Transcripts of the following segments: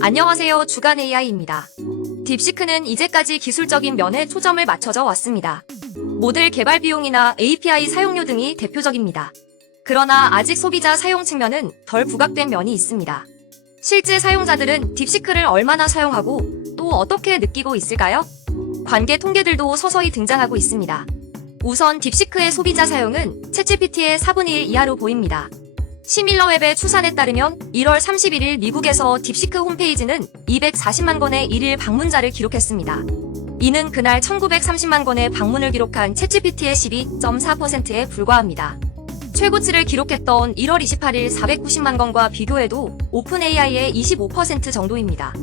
안녕하세요. 주간 AI입니다. 딥시크는 이제까지 기술적인 면에 초점을 맞춰져 왔습니다. 모델 개발 비용이나 API 사용료 등이 대표적입니다. 그러나 아직 소비자 사용 측면은 덜 부각된 면이 있습니다. 실제 사용자들은 딥시크를 얼마나 사용하고 또 어떻게 느끼고 있을까요? 관계 통계들도 서서히 등장하고 있습니다. 우선 딥시크의 소비자 사용은 챗GPT의 4분의 1 이하로 보입니다. 시밀러웹의 추산에 따르면 1월 31일 미국에서 딥시크 홈페이지는 240만 건의 일일 방문자를 기록했습니다. 이는 그날 1930만 건의 방문을 기록한 챗GPT의 12.4%에 불과합니다. 최고치를 기록했던 1월 28일 490만 건과 비교해도 오픈AI의 25% 정도입니다.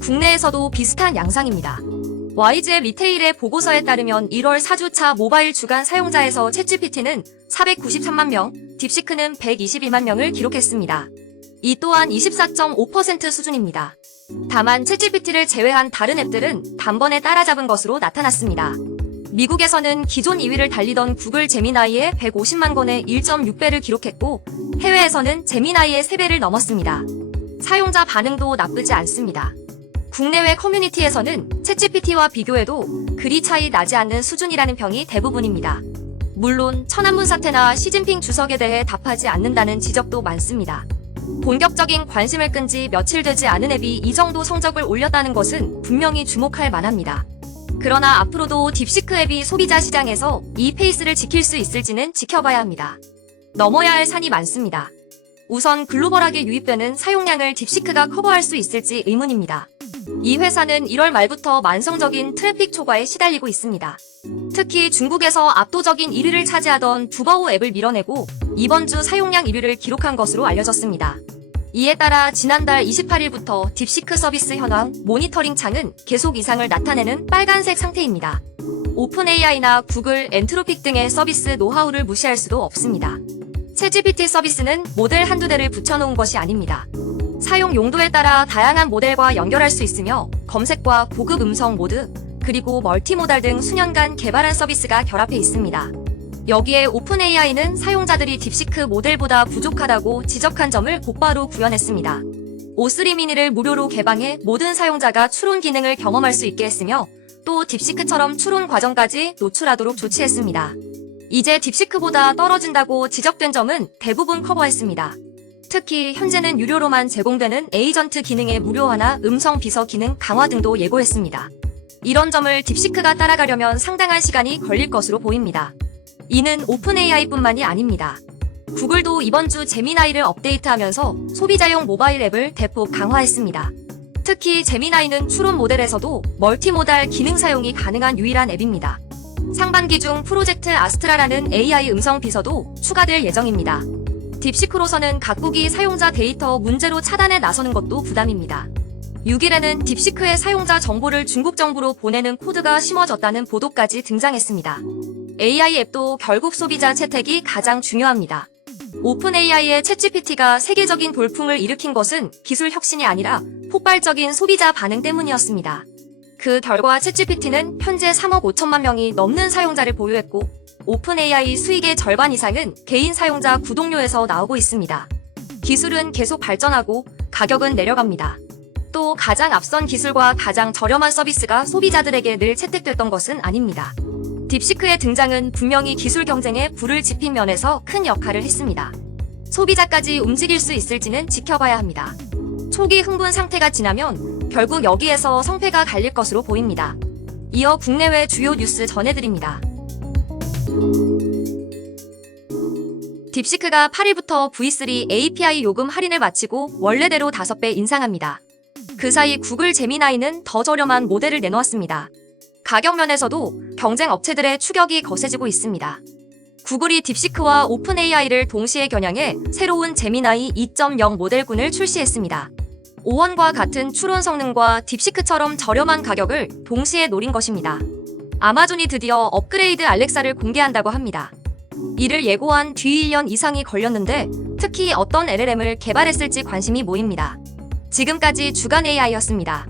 국내에서도 비슷한 양상입니다. YG 리테일의 보고서에 따르면 1월 4주차 모바일 주간 사용자에서 챗GPT는 493만 명, 딥시크는 121만 명을 기록했습니다. 이 또한 24.5% 수준입니다. 다만 챗GPT를 제외한 다른 앱들은 단번에 따라잡은 것으로 나타났습니다. 미국에서는 기존 2위를 달리던 구글 제미나이의 150만 건의 1.6배를 기록했고 해외에서는 제미나이의 3배를 넘었습니다. 사용자 반응도 나쁘지 않습니다. 국내외 커뮤니티에서는 챗GPT와 비교해도 그리 차이 나지 않는 수준이라는 평이 대부분입니다. 물론 천안문 사태나 시진핑 주석에 대해 답하지 않는다는 지적도 많습니다. 본격적인 관심을 끈 지 며칠 되지 않은 앱이 이 정도 성적을 올렸다는 것은 분명히 주목할 만합니다. 그러나 앞으로도 딥시크 앱이 소비자 시장에서 이 페이스를 지킬 수 있을지는 지켜봐야 합니다. 넘어야 할 산이 많습니다. 우선 글로벌하게 유입되는 사용량을 딥시크가 커버할 수 있을지 의문입니다. 이 회사는 1월 말부터 만성적인 트래픽 초과에 시달리고 있습니다. 특히 중국에서 압도적인 1위를 차지하던 두바오 앱을 밀어내고 이번 주 사용량 1위를 기록한 것으로 알려졌습니다. 이에 따라 지난달 28일부터 딥시크 서비스 현황 모니터링 창은 계속 이상을 나타내는 빨간색 상태입니다. 오픈AI나 구글, 엔트로픽 등의 서비스 노하우를 무시할 수도 없습니다. 챗GPT 서비스는 모델 한두 대를 붙여놓은 것이 아닙니다. 사용 용도에 따라 다양한 모델과 연결할 수 있으며 검색과 고급 음성 모드, 그리고 멀티모달 등 수년간 개발한 서비스가 결합해 있습니다. 여기에 오픈AI는 사용자들이 딥시크 모델보다 부족하다고 지적한 점을 곧바로 구현했습니다. O3 미니를 무료로 개방해 모든 사용자가 추론 기능을 경험할 수 있게 했으며 또 딥시크처럼 추론 과정까지 노출하도록 조치했습니다. 이제 딥시크보다 떨어진다고 지적된 점은 대부분 커버했습니다. 특히 현재는 유료로만 제공되는 에이전트 기능의 무료화나 음성 비서 기능 강화 등도 예고했습니다. 이런 점을 딥시크가 따라가려면 상당한 시간이 걸릴 것으로 보입니다. 이는 오픈AI뿐만이 아닙니다. 구글도 이번 주 제미나이를 업데이트하면서 소비자용 모바일 앱을 대폭 강화했습니다. 특히 제미나이는 추론 모델에서도 멀티모달 기능 사용이 가능한 유일한 앱입니다. 상반기 중 프로젝트 아스트라라는 AI 음성 비서도 추가될 예정입니다. 딥시크로서는 각국이 사용자 데이터 문제로 차단에 나서는 것도 부담입니다. 6일에는 딥시크의 사용자 정보를 중국 정부로 보내는 코드가 심어졌다는 보도까지 등장했습니다. AI 앱도 결국 소비자 채택이 가장 중요합니다. 오픈AI의 챗GPT가 세계적인 돌풍을 일으킨 것은 기술 혁신이 아니라 폭발적인 소비자 반응 때문이었습니다. 그 결과 챗GPT는 현재 3억 5천만 명이 넘는 사용자를 보유했고 오픈AI 수익의 절반 이상은 개인 사용자 구독료에서 나오고 있습니다. 기술은 계속 발전하고 가격은 내려갑니다. 또 가장 앞선 기술과 가장 저렴한 서비스가 소비자들에게 늘 채택됐던 것은 아닙니다. 딥시크의 등장은 분명히 기술 경쟁에 불을 지핀 면에서 큰 역할을 했습니다. 소비자까지 움직일 수 있을지는 지켜봐야 합니다. 초기 흥분 상태가 지나면 결국 여기에서 성패가 갈릴 것으로 보입니다. 이어 국내외 주요 뉴스 전해드립니다. 딥시크가 8일부터 V3 API 요금 할인을 마치고 원래대로 5배 인상합니다. 그 사이 구글 제미나이는 더 저렴한 모델을 내놓았습니다. 가격 면에서도 경쟁 업체들의 추격이 거세지고 있습니다. 구글이 딥시크와 오픈AI를 동시에 겨냥해 새로운 제미나이 2.0 모델군을 출시했습니다. O1과 같은 추론 성능과 딥시크처럼 저렴한 가격을 동시에 노린 것입니다. 아마존이 드디어 업그레이드 알렉사를 공개한다고 합니다. 이를 예고한 뒤 1년 이상이 걸렸는데 특히 어떤 LLM을 개발했을지 관심이 모입니다. 지금까지 주간 AI였습니다.